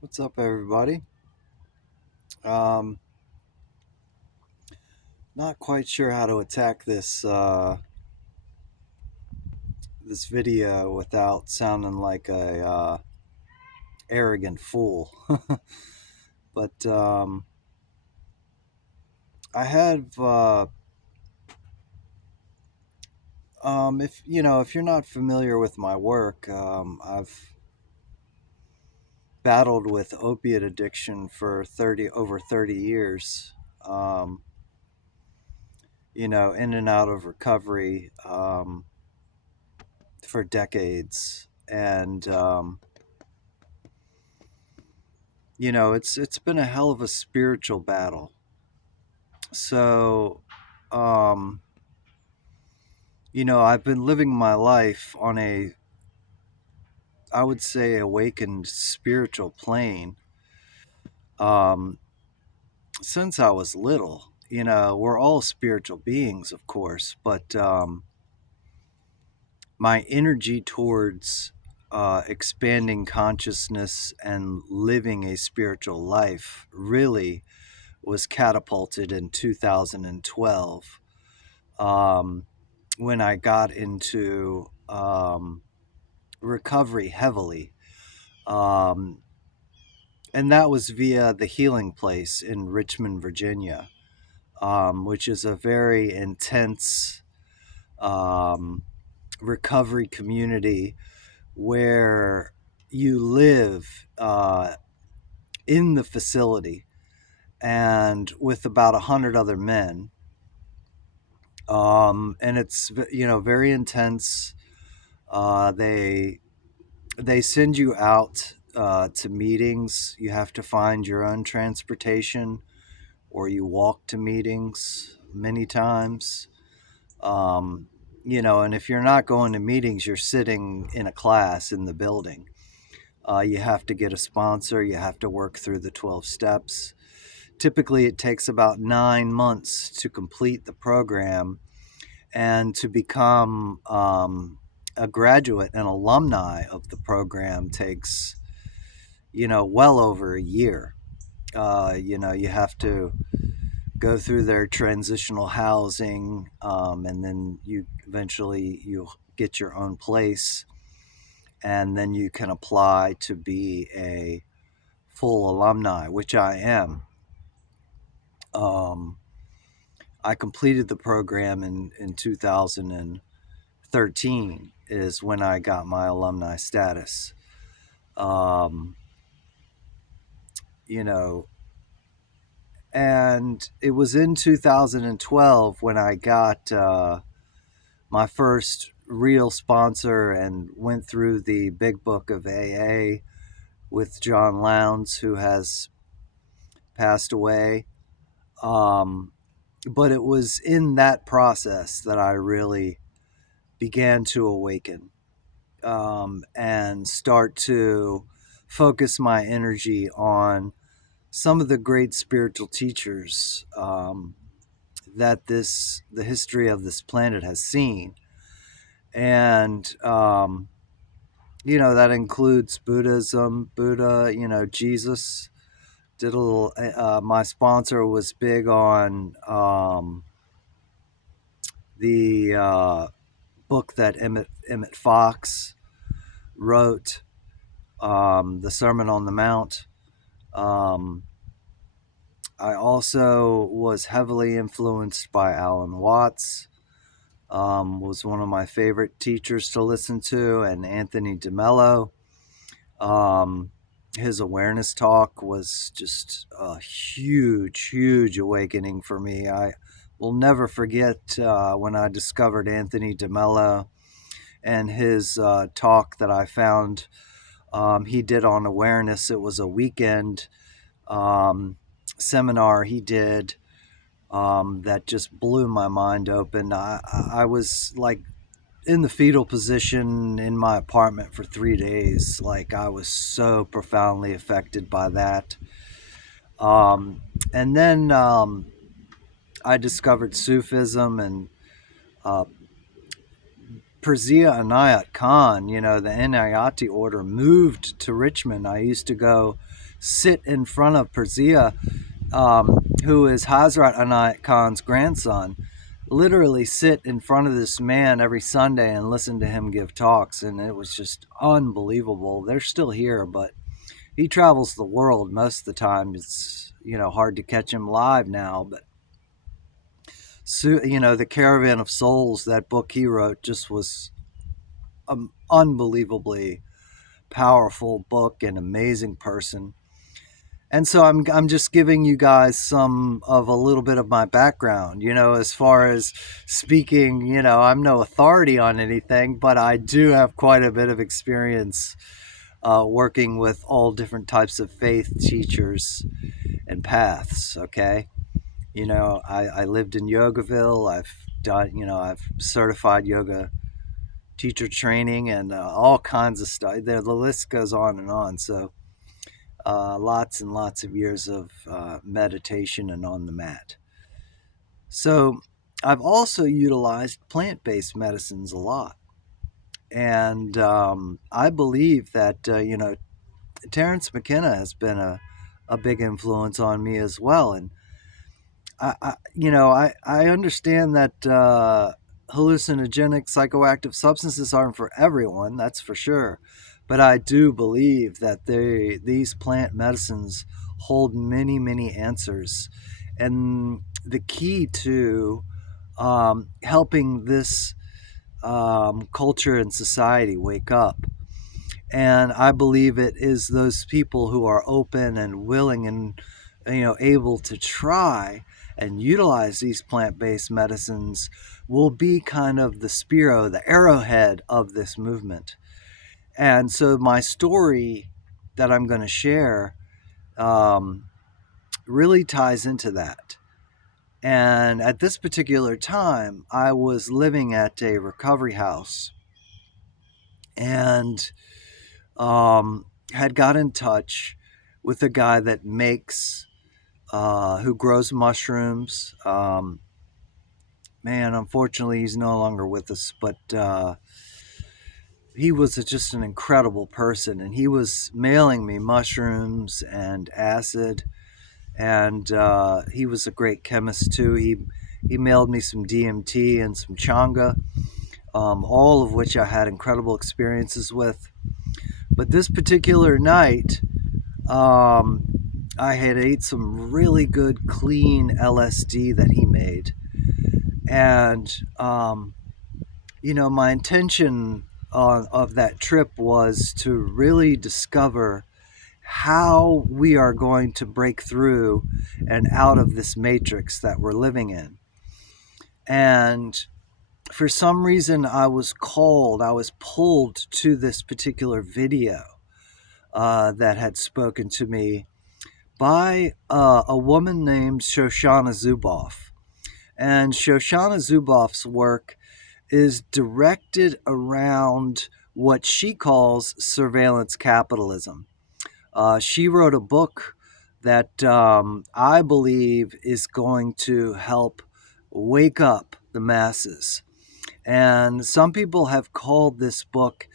What's up, everybody? Um, Not quite sure how to attack this video without sounding like a arrogant fool. But I have, if you're not familiar with my work, I've battled with opiate addiction for 30 years. Um, in and out of recovery for decades, and it's been a hell of a spiritual battle. So, um, I've been living my life on I would say, awakened spiritual plane um, since I was little. We're all spiritual beings, of course, but my energy towards expanding consciousness and living a spiritual life really was catapulted in 2012, when I got into recovery heavily. Um, and that was via the Healing Place in Richmond, Virginia, which is a very intense um, recovery community where you live in the facility and with about 100 other men. And it's very intense. They send you out to meetings. You have to find your own transportation, or you walk to meetings many times. Um, and if you're not going to meetings, you're sitting in a class in the building. You have to get a sponsor. You have to work through the 12 steps. Typically, it takes about 9 months to complete the program, and to become a graduate and alumni of the program takes well over a year. You have to go through their transitional housing, and then you get your own place, and then you can apply to be a full alumni, which I am. um, I completed the program in 2013 is when I got my alumni status. Um, you know, and it was in 2012 when I got my first real sponsor and went through the big book of AA with John Lowndes, who has passed away. Um, but it was in that process that I really began to awaken, and start to focus my energy on some of the great spiritual teachers that the history of this planet has seen. And that includes Buddhism, Buddha, Jesus. Did a little. My sponsor was big on the book that Emmett Fox wrote, the Sermon on the Mount. Um, I also was heavily influenced by Alan Watts. Was one of my favorite teachers to listen to, and Anthony DeMello. Um, his awareness talk was just a huge, huge awakening for me. I will never forget when I discovered Anthony DeMello and his talk that I found he did on awareness. It was a weekend um, seminar he did that just blew my mind open. I was like in the fetal position in my apartment for 3 days. Like, I was so profoundly affected by that. And then I discovered Sufism, and uh, Persia Inayat Khan, the Inayati order, moved to Richmond, I used to go sit in front of Persia, who is Hazrat Inayat Khan's grandson, literally sit in front of this man every Sunday and listen to him give talks. And it was just unbelievable. They're still here, but he travels the world most of the time. It's, hard to catch him live now, but so, The Caravan of Souls, that book he wrote, just was an unbelievably powerful book, and amazing person. And so I'm just giving you guys some of a little bit of my background, as far as speaking, I'm no authority on anything, but I do have quite a bit of experience working with all different types of faith teachers and paths. Okay. I lived in Yogaville. I've done, I've certified yoga teacher training and all kinds of stuff. The list goes on and on. So lots and lots of years of meditation and on the mat. So I've also utilized plant-based medicines a lot. And I believe that, Terence McKenna has been a big influence on me as well. And I understand that hallucinogenic psychoactive substances aren't for everyone, that's for sure. But I do believe that these plant medicines hold many, many answers. And the key to helping this culture and society wake up. And I believe it is those people who are open and willing and able to try and utilize these plant-based medicines will be kind of the spear, the arrowhead of this movement. And so my story that I'm going to share really ties into that. And at this particular time, I was living at a recovery house and had got in touch with a guy that makes who grows mushrooms. Unfortunately, he's no longer with us, but he was just an incredible person, and he was mailing me mushrooms and acid, and he was a great chemist too. He mailed me some DMT and some changa, all of which I had incredible experiences with. But this particular night, I had ate some really good, clean LSD that he made. And, my intention of that trip was to really discover how we are going to break through and out of this matrix that we're living in. And for some reason, I was pulled to this particular video that had spoken to me by a woman named Shoshana Zuboff. And Shoshana Zuboff's work is directed around what she calls surveillance capitalism. She wrote a book that I believe is going to help wake up the masses. And some people have called this book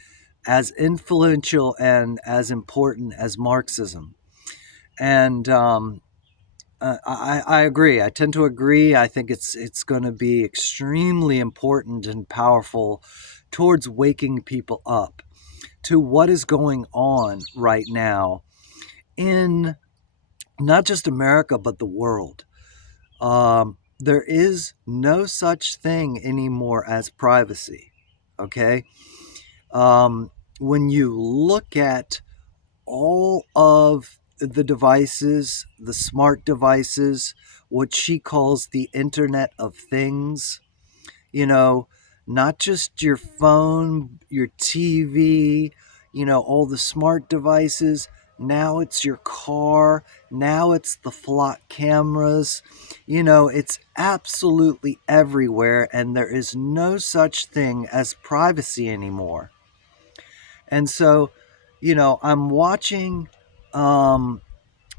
as influential and as important as Marxism. And I agree. I tend to agree. I think it's going to be extremely important and powerful towards waking people up to what is going on right now in not just America, but the world. There is no such thing anymore as privacy. Okay? When you look at all of the devices, the smart devices, what she calls the Internet of Things, not just your phone, your TV, all the smart devices. Now it's your car. Now it's the flock cameras. It's absolutely everywhere, and there is no such thing as privacy anymore. And so, I'm watching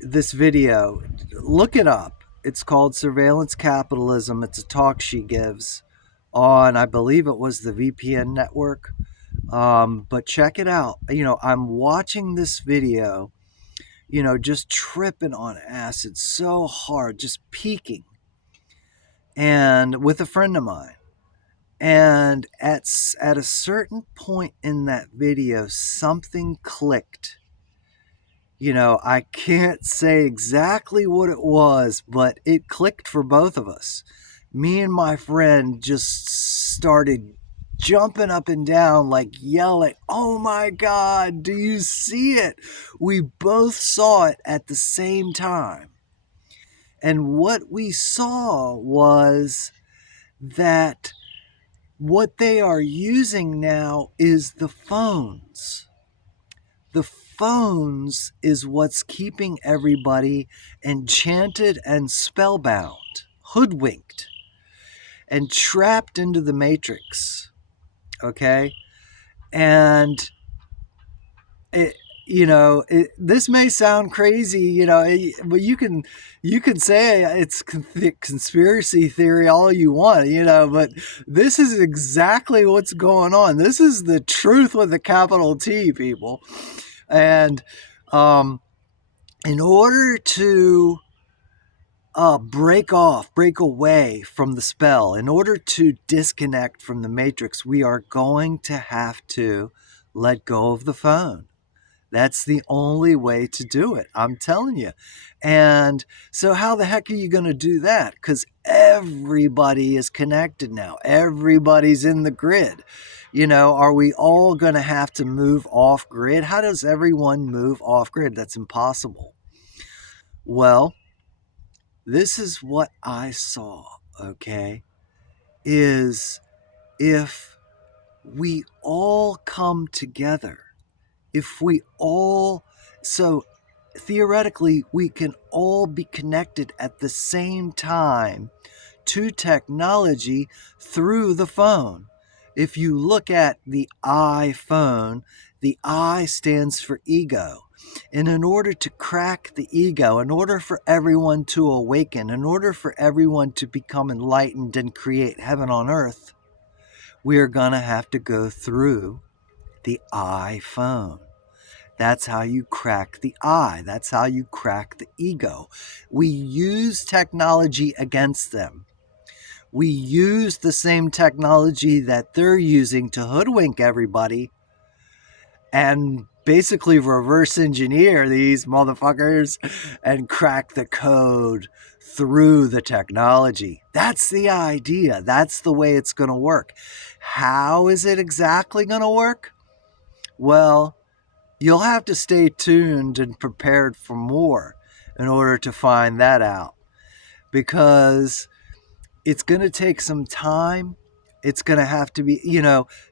this video. Look it up. It's called Surveillance Capitalism. It's a talk she gives on, I believe it was the VPN network. But check it out. I'm watching this video, just tripping on acid so hard, just peaking, and with a friend of mine. And at a certain point in that video, something clicked. I can't say exactly what it was, but it clicked for both of us. Me and my friend just started jumping up and down, like yelling, "Oh my God, do you see it?" We both saw it at the same time. And what we saw was that what they are using now is the phones. The phones is what's keeping everybody enchanted and spellbound, hoodwinked, and trapped into the matrix. Okay? And this may sound crazy, but you can say it's conspiracy theory all you want, but this is exactly what's going on. This is the truth with a capital T, people. And in order to break away from the spell, in order to disconnect from the matrix, we are going to have to let go of the phone. That's the only way to do it. I'm telling you. And so how the heck are you going to do that? Because everybody is connected now. Everybody's in the grid. Are we all going to have to move off grid? How does everyone move off grid? That's impossible. Well, this is what I saw, okay, is if we all come together, so theoretically, we can all be connected at the same time to technology through the phone. If you look at the iPhone, the I stands for ego. And in order to crack the ego, in order for everyone to awaken, in order for everyone to become enlightened and create heaven on earth, we are going to have to go through the iPhone. That's how you crack the I. That's how you crack the ego. We use technology against them. We use the same technology that they're using to hoodwink everybody and basically reverse engineer these motherfuckers and crack the code through the technology. That's the idea. That's the way it's going to work. How is it exactly going to work? Well, you'll have to stay tuned and prepared for more in order to find that out, because it's going to take some time. It's going to have to be,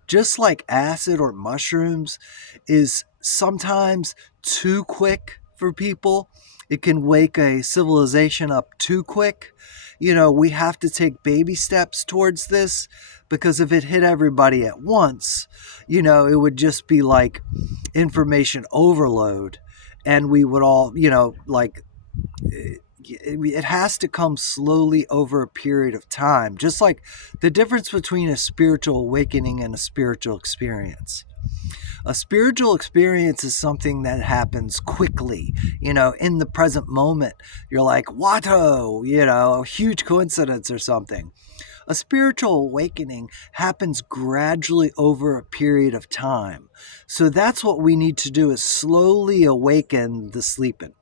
just like acid or mushrooms is sometimes too quick for people. It can wake a civilization up too quick. We have to take baby steps towards this, because if it hit everybody at once, it would just be like information overload, and we would all, it has to come slowly over a period of time, just like the difference between a spiritual awakening and a spiritual experience. A spiritual experience is something that happens quickly, in the present moment. You're like, Watto, huge coincidence or something. A spiritual awakening happens gradually over a period of time. So that's what we need to do, is slowly awaken the sleeping.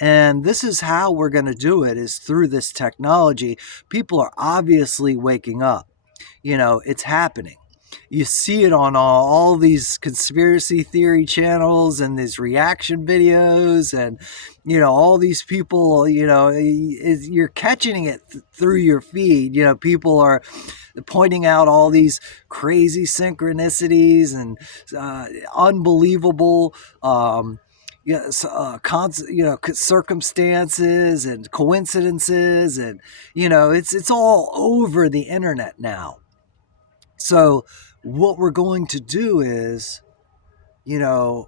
And this is how we're going to do it, is through this technology. People are obviously waking up. It's happening. You see it on all these conspiracy theory channels and these reaction videos, and all these people, you're catching it through your feed. People are pointing out all these crazy synchronicities and unbelievable circumstances and coincidences, and it's all over the internet now. So what we're going to do is, the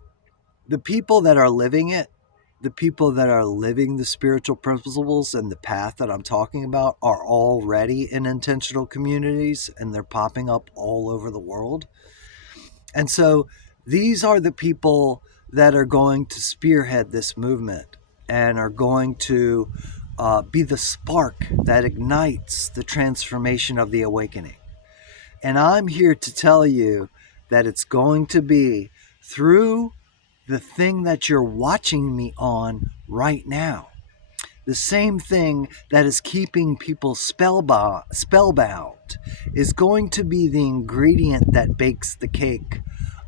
people that are living it, the people that are living the spiritual principles and the path that I'm talking about are already in intentional communities, and they're popping up all over the world. And so these are the people that are going to spearhead this movement and are going to be the spark that ignites the transformation of the awakening. And I'm here to tell you that it's going to be through the thing that you're watching me on right now. The same thing that is keeping people spellbound is going to be the ingredient that bakes the cake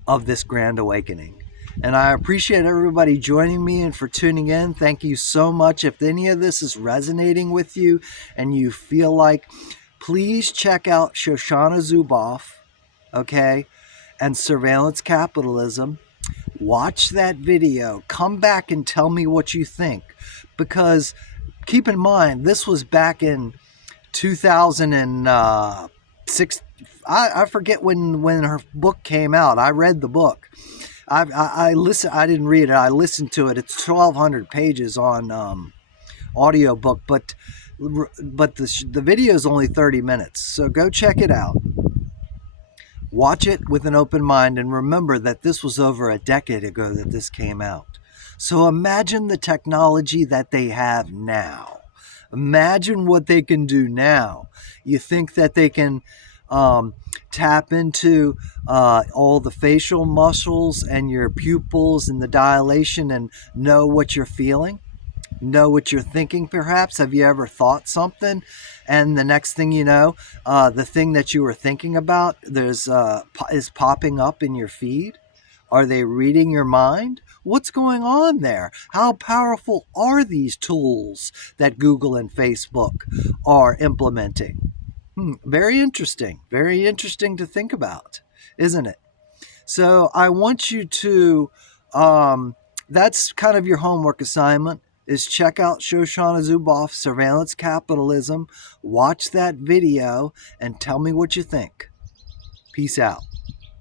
of this grand awakening. And I appreciate everybody joining me and for tuning in. Thank you so much. If any of this is resonating with you and you feel like, please check out Shoshana Zuboff, okay, and Surveillance Capitalism. Watch that video. Come back and tell me what you think. Because keep in mind, this was back in 2006. I forget when her book came out. I read the book. I listened. I didn't read it. I listened to it. It's 1,200 pages on audiobook, but the video is only 30 minutes. So go check it out. Watch it with an open mind, and remember that this was over a decade ago that this came out. So imagine the technology that they have now. Imagine what they can do now. You think that they can tap into all the facial muscles and your pupils and the dilation and know what you're feeling? Know what you're thinking, perhaps? Have you ever thought something and the next thing you know, the thing that you were thinking about is popping up in your feed? Are they reading your mind? What's going on there? How powerful are these tools that Google and Facebook are implementing? Very interesting to think about, isn't it? So I want you to, that's kind of your homework assignment, is check out Shoshana Zuboff, Surveillance Capitalism, watch that video, and tell me what you think. Peace out.